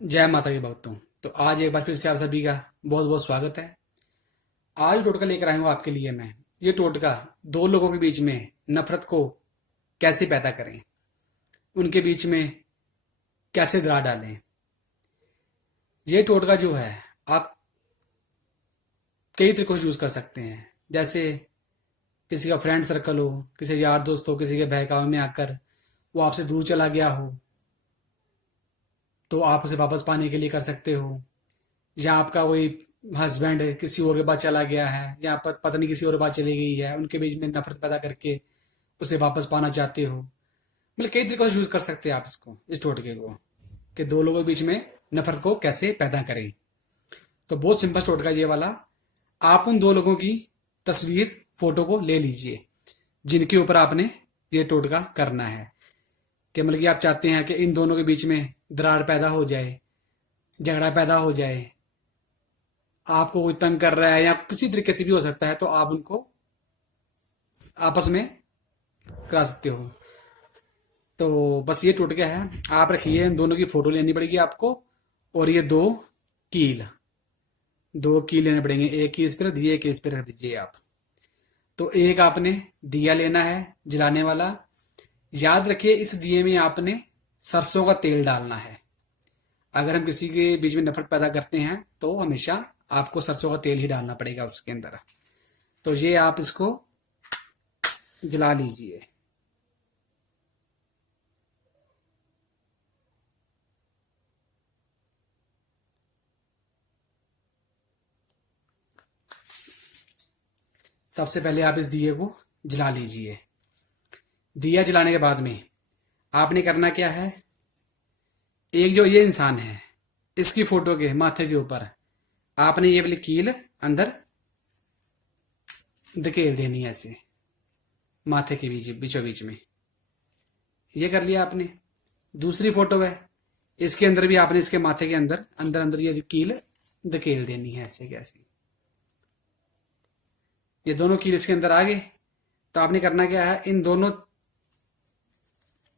जय माता की भक्तों। तो आज एक बार फिर से आप सभी का बहुत बहुत स्वागत है। आज टोटका लेकर आया हूँ आपके लिए मैं। ये टोटका दो लोगों के बीच में नफरत को कैसे पैदा करें, उनके बीच में कैसे दरार डालें। ये टोटका जो है आप कई तरीकों से यूज कर सकते हैं। जैसे किसी का फ्रेंड सर्कल हो, किसी यार दोस्त हो, किसी के बहकावे में आकर वो आपसे दूर चला गया हो तो आप उसे वापस पाने के लिए कर सकते हो। या आपका कोई हस्बैंड किसी और के पास चला गया है या पत्नी किसी और के पास चली गई है, उनके बीच में नफरत पैदा करके उसे वापस पाना चाहते हो। मतलब कई तरीकों से यूज कर सकते हैं आप इसको, इस टोटके को, कि दो लोगों के बीच में नफरत को कैसे पैदा करें। तो बहुत सिंपल टोटका ये वाला। आप उन दो लोगों की तस्वीर, फोटो को ले लीजिए जिनके ऊपर आपने ये टोटका करना है। कि मतलब कि आप चाहते हैं कि इन दोनों के बीच में दरार पैदा हो जाए, झगड़ा पैदा हो जाए, आपको कोई तंग कर रहा है या किसी तरीके से भी हो सकता है, तो आप उनको आपस में करा सकते हो। तो बस ये टोटका है। आप रखिए, इन दोनों की फोटो लेनी पड़ेगी आपको। और ये कील दो कील लेने पड़ेंगे। एक कील इस पर रख दीजिए, एक कील इस पर रख दीजिए आप। तो एक आपने दिया लेना है जलाने वाला। याद रखिए, इस दिए में आपने सरसों का तेल डालना है। अगर हम किसी के बीच में नफरत पैदा करते हैं तो हमेशा आपको सरसों का तेल ही डालना पड़ेगा उसके अंदर। तो ये आप इसको जला लीजिए। सबसे पहले आप इस दिए को जला लीजिए। दिया जलाने के बाद में आपने करना क्या है, एक जो ये इंसान है इसकी फोटो के माथे के ऊपर आपने ये वाली कील अंदर धकेल देनी है, ऐसे माथे के बीचों बीच में। ये कर लिया आपने। दूसरी फोटो है, इसके अंदर भी आपने इसके माथे के अंदर अंदर अंदर ये कील धकेल देनी है, ऐसे कैसे। ये दोनों कील इसके अंदर आ गए। तो आपने करना क्या है, इन दोनों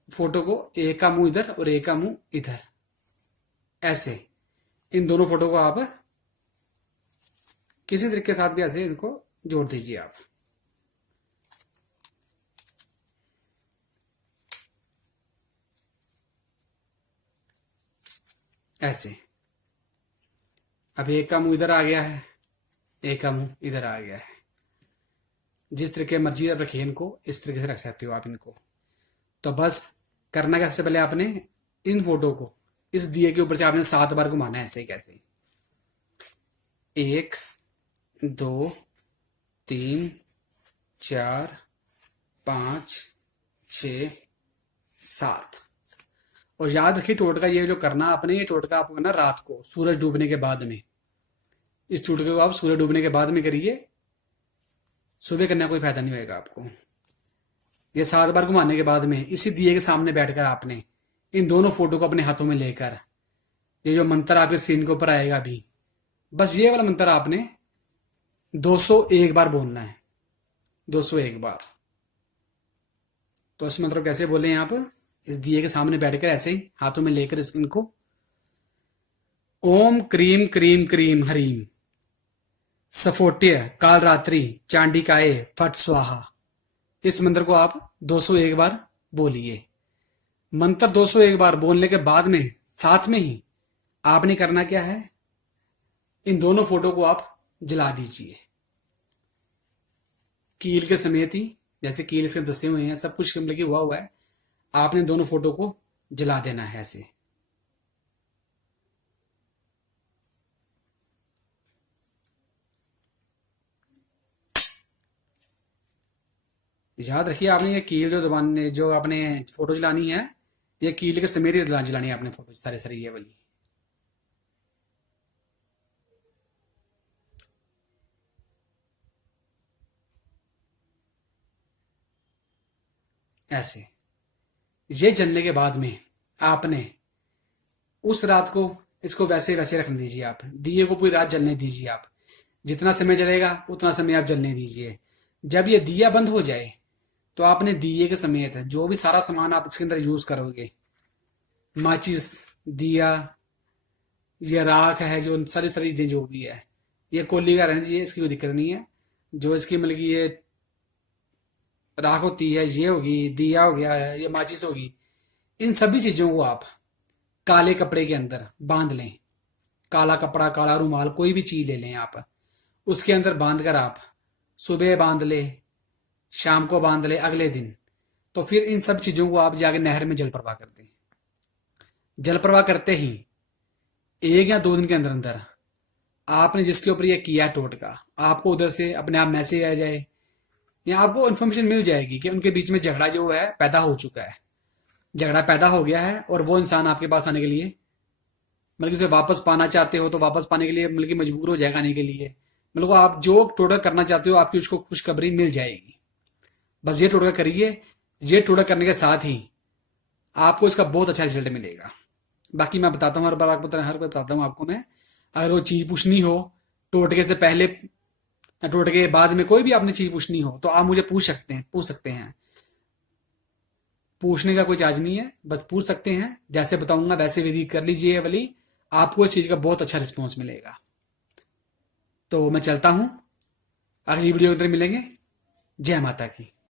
फोटो को, एक का मुंह इधर और एक का मुंह इधर, ऐसे इन दोनों फोटो को आप किसी तरीके के साथ भी ऐसे इनको जोड़ दीजिए आप। ऐसे अब एक का मुंह इधर आ गया है, एक का मुंह इधर आ गया है। जिस तरीके मर्जी आप रखिए इनको, इस तरीके से रख सकते हो आप इनको। तो बस करना क्या, सबसे पहले आपने इन फोटो को इस दिए के ऊपर से आपने 7 बार घुमाना है, ऐसे कैसे। 1 2 3 4 5 6 7। और याद रखिए, टोटका ये जो करना आपने, ये टोटका आपको करना रात को सूरज डूबने के बाद में। इस टोटके को आप सूरज डूबने के बाद में करिए, सुबह करने का कोई फायदा नहीं होगा आपको। ये 7 बार घुमाने के बाद में इसी दिए के सामने बैठकर आपने इन दोनों फोटो को अपने हाथों में लेकर, ये जो मंत्र आपके स्क्रीन के ऊपर आएगा अभी, बस ये वाला मंत्र आपने 201 बार बोलना है। 201 बार। तो इस मंत्र को कैसे बोले आप, इस दिए के सामने बैठकर ऐसे ही हाथों में लेकर इनको, ओम क्रीम क्रीम क्रीम हरीम सफोट्य काल रात्रि चांडिकाए फट स्वाहा। इस मंत्र को आप 201 बार बोलिए। मंत्र 201 बार बोलने के बाद में साथ में ही आपने करना क्या है, इन दोनों फोटो को आप जला दीजिए कील के समेत ही। जैसे कील इसके दसे हुए हैं, सब कुछ मतलब कि हुआ है। आपने दोनों फोटो को जला देना है ऐसे। याद रखिए, आपने ये कील जो आपने फोटो जलानी है, ये कील के समेत ही जलानी है आपने फोटो सारे सारे, ये वाली। ऐसे ये जलने के बाद में आपने उस रात को इसको वैसे वैसे रखने दीजिए। आप दिए को पूरी रात जलने दीजिए। आप जितना समय जलेगा उतना समय आप जलने दीजिए। जब ये दिया बंद हो जाए तो आपने दिए के समेत जो भी सारा सामान आप इसके अंदर यूज करोगे, माचिस, दिया, ये राख है, जो सारी सारी चीजें जो भी है, ये कोयले का रहने दीजिए, इसकी कोई दिक्कत नहीं है। जो इसकी मतलब कि ये राख होती है, ये होगी, दिया हो गया है, ये माचिस होगी, इन सभी चीजों को आप काले कपड़े के अंदर बांध लें। काला कपड़ा, काला रुमाल, कोई भी चीज ले लें आप, उसके अंदर बांध कर आप सुबह बांध ले, शाम को बांध ले अगले दिन। तो फिर इन सब चीजों को आप जाके नहर में जल प्रवाह कर दें। जल प्रवाह करते ही 1 या 2 दिन के अंदर अंदर आपने जिसके ऊपर ये किया टोटका, आपको उधर से अपने आप मैसेज आ जाए या आपको इन्फॉर्मेशन मिल जाएगी कि उनके बीच में झगड़ा जो है पैदा हो चुका है, झगड़ा पैदा हो गया है, और वो इंसान आपके पास आने के लिए मतलब कि उसे वापस पाना चाहते हो तो वापस पाने के लिए मतलब कि मजबूर हो जाएगा आने के लिए। मतलब आप जो टोटका करना चाहते हो आपकी उसको खुशखबरी मिल जाएगी। बस ये टोटका करिए, ये टोटका करने के साथ ही आपको इसका बहुत अच्छा रिजल्ट मिलेगा। बाकी मैं बताता हूँ, हर बार बताता हूँ आपको मैं। अगर वो चीज़ पूछनी हो टोटके से पहले या टोटके के बाद में, कोई भी आपने चीज़ पूछनी हो तो आप मुझे पूछ सकते हैं। पूछने का कोई चार्ज नहीं है, बस पूछ सकते हैं। जैसे बताऊंगा वैसे विधि कर लीजिए ये वाली, आपको इस चीज़ का बहुत अच्छा रिस्पॉन्स मिलेगा। तो मैं चलता हूँ, अगली वीडियो के अंदर मिलेंगे। जय माता की।